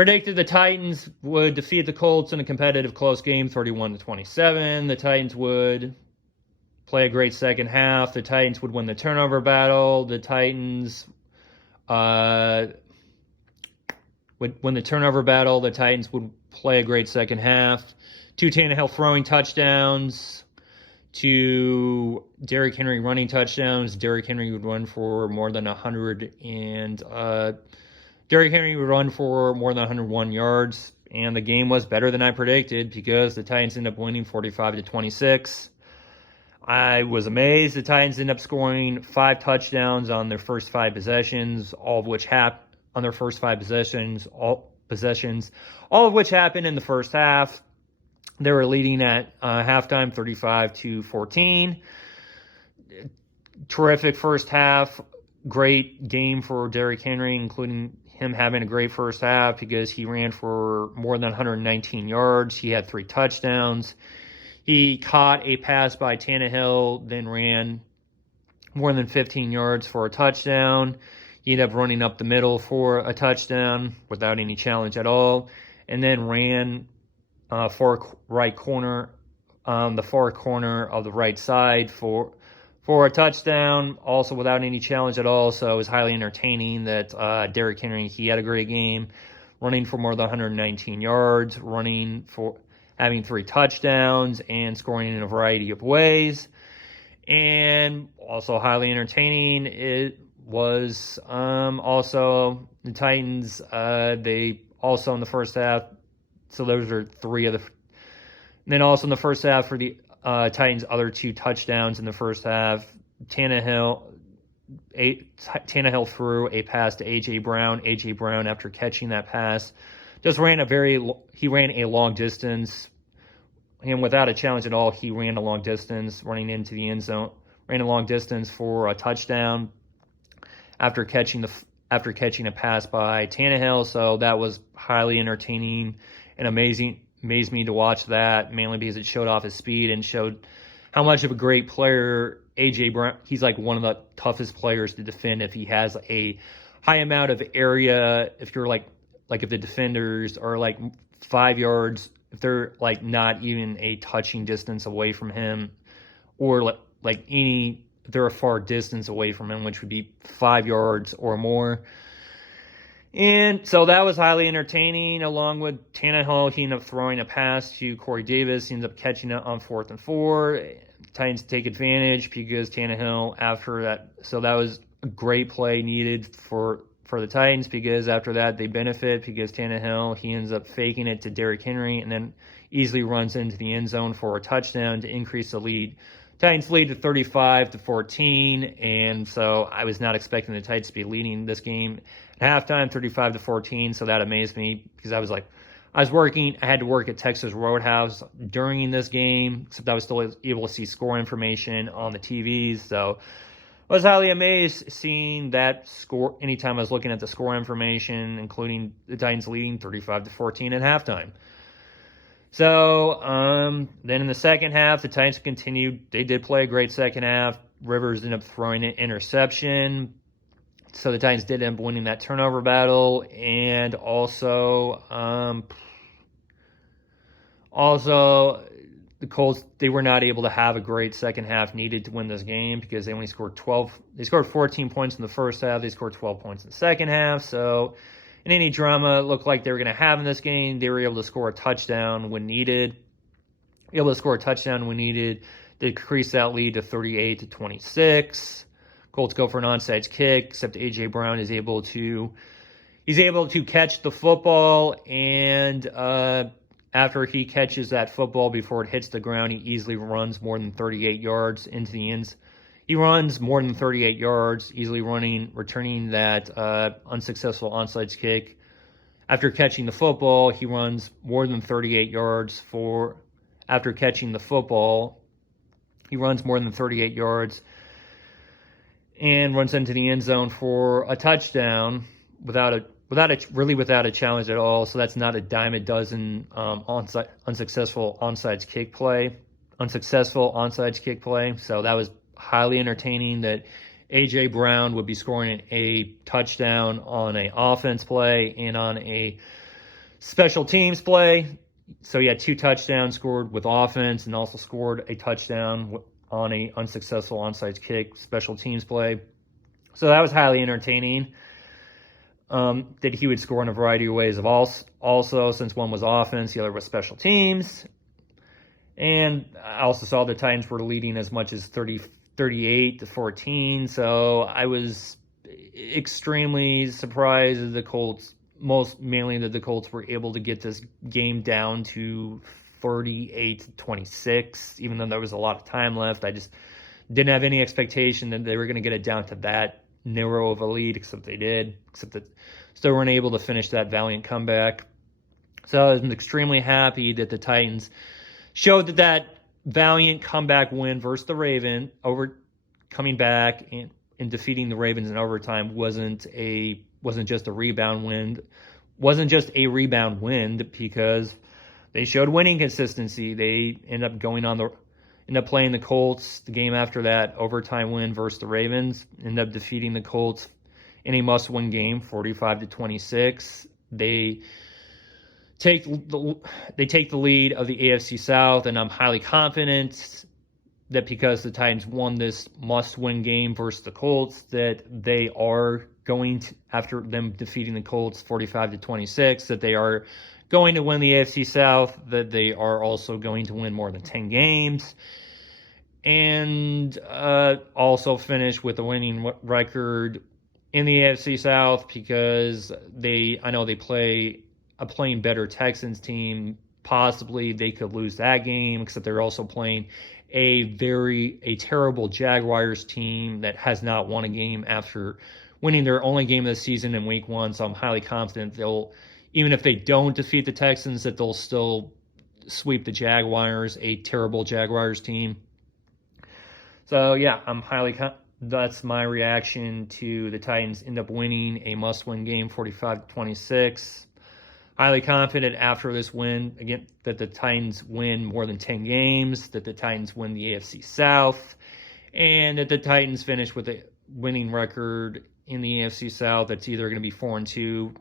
Predicted the Titans would defeat the Colts in a competitive close game, 31-27. The Titans would play a great second half. The Titans would win the turnover battle. The Titans would win the turnover battle. The Titans would play a great second half. 2 Tannehill throwing touchdowns. 2 Derrick Henry running touchdowns. Derrick Henry would run for more than 100 and Derrick Henry would run for more than 101 yards. And the game was better than I predicted because the Titans ended up winning 45-26. I was amazed. The Titans ended up scoring 5 touchdowns on their first 5 possessions, all of which happened on their first 5 possessions, all of which happened in the first half. They were leading at halftime 35-14. Terrific first half. Great game for Derrick Henry, including him having a great first half because he ran for more than 119 yards. He had 3 touchdowns. He caught a pass by Tannehill, then ran more than 15 yards for a touchdown. He ended up running up the middle for a touchdown without any challenge at all, and then ran far right corner, the far corner of the right side for a touchdown, also without any challenge at all. So it was highly entertaining that Derrick Henry, he had a great game, running for more than 119 yards, having 3 touchdowns, and scoring in a variety of ways. And also highly entertaining, it was also the Titans, they also in the first half, so those are 3 of the, and then also in the first half for the Titans' other 2 touchdowns in the first half, Tannehill threw a pass to A.J. Brown. A.J. Brown, after catching that pass, just ran a long distance. And without a challenge at all, he ran a long distance, running into the end zone, ran a long distance for a touchdown after catching a pass by Tannehill. So that was highly entertaining and amazing. Amazed me to watch that, mainly because it showed off his speed and showed how much of a great player A.J. Brown. He's like one of the toughest players to defend if he has a high amount of area. If you're like if the defenders are like 5 yards, if they're like not even a touching distance away from him, or if they're a far distance away from him, which would be 5 yards or more. And so that was highly entertaining, along with Tannehill. He ended up throwing a pass to Corey Davis. He ended up catching it on 4th and 4. Titans take advantage because Tannehill after that. So that was a great play needed for the Titans, because after that they benefit because Tannehill, he ends up faking it to Derrick Henry and then easily runs into the end zone for a touchdown to increase the lead. Titans lead to 35-14, and so I was not expecting the Titans to be leading this game at halftime, 35-14. So that amazed me because I was working. I had to work at Texas Roadhouse during this game, except I was still able to see score information on the TVs. So I was highly amazed seeing that score anytime I was looking at the score information, including the Titans leading 35-14 at halftime. So then in the second half, the Titans continued. They did play a great second half. Rivers ended up throwing an interception. So the Titans did end up winning that turnover battle. And also the Colts, they were not able to have a great second half needed to win this game because they only scored 12. They scored 14 points in the first half. They scored 12 points in the second half. So in any drama it looked like they were going to have in this game, they were able to score a touchdown when needed. To increase that lead to 38-26. Colts go for an onside kick, except A.J. Brown is able to catch the football, and after he catches that football before it hits the ground, he easily runs more than 38 yards into the ends. He runs more than 38 yards, easily returning that unsuccessful onside kick. After catching the football, he runs more than 38 yards after catching the football. He runs more than 38 yards and runs into the end zone for a touchdown without a challenge at all. So that's not a dime a dozen unsuccessful onside kick play. So that was highly entertaining that A.J. Brown would be scoring a touchdown on an offense play and on a Special teams play. So he had 2 touchdowns scored with offense and also scored a touchdown on a unsuccessful onside kick special teams play. So that was highly entertaining. That he would score in a variety of ways also, since one was offense, the other was special teams. And I also saw the Titans were leading as much as 38-14. So I was extremely surprised that the Colts, mainly that the Colts were able to get this game down to 38-26, even though there was a lot of time left. I just didn't have any expectation that they were going to get it down to that narrow of a lead, except they did, except that still weren't able to finish that valiant comeback. So I was extremely happy that the Titans showed that valiant comeback win versus the Ravens, coming back and defeating the Ravens in overtime wasn't just a rebound win, because they showed winning consistency. They end up playing the Colts the game after that overtime win versus the Ravens, end up defeating the Colts in a must-win game, 45-26. They take the lead of the AFC South, and I'm highly confident that because the Titans won this must-win game versus the Colts, that they are going to, after them defeating the Colts 45-26, that they are going to win the AFC South, that they are also going to win more than 10 games, and also finish with a winning record in the AFC South, because I know they play a playing better Texans team. Possibly they could lose that game, except they're also playing a terrible Jaguars team that has not won a game after winning their only game of the season in week 1. So I'm highly confident even if they don't defeat the Texans, that they'll still sweep the Jaguars, a terrible Jaguars team. So yeah, that's my reaction to the Titans end up winning a must-win game, 45-26. Highly confident after this win, again, that the Titans win more than 10 games, that the Titans win the AFC South, and that the Titans finish with a winning record in the AFC South that's either going to be 4-2,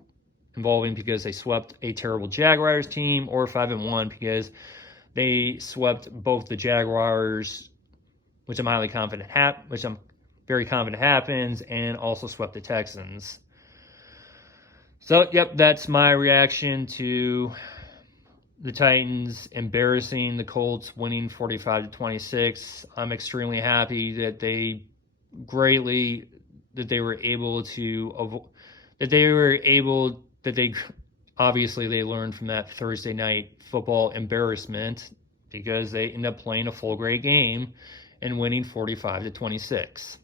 involving because they swept a terrible Jaguars team, or 5-1 because they swept both the Jaguars, which I'm very confident happens, and also swept the Texans. So, yep, that's my reaction to the Titans embarrassing the Colts, winning 45-26. I'm extremely happy that they obviously they learned from that Thursday night football embarrassment, because they end up playing a full grade game and winning 45-26.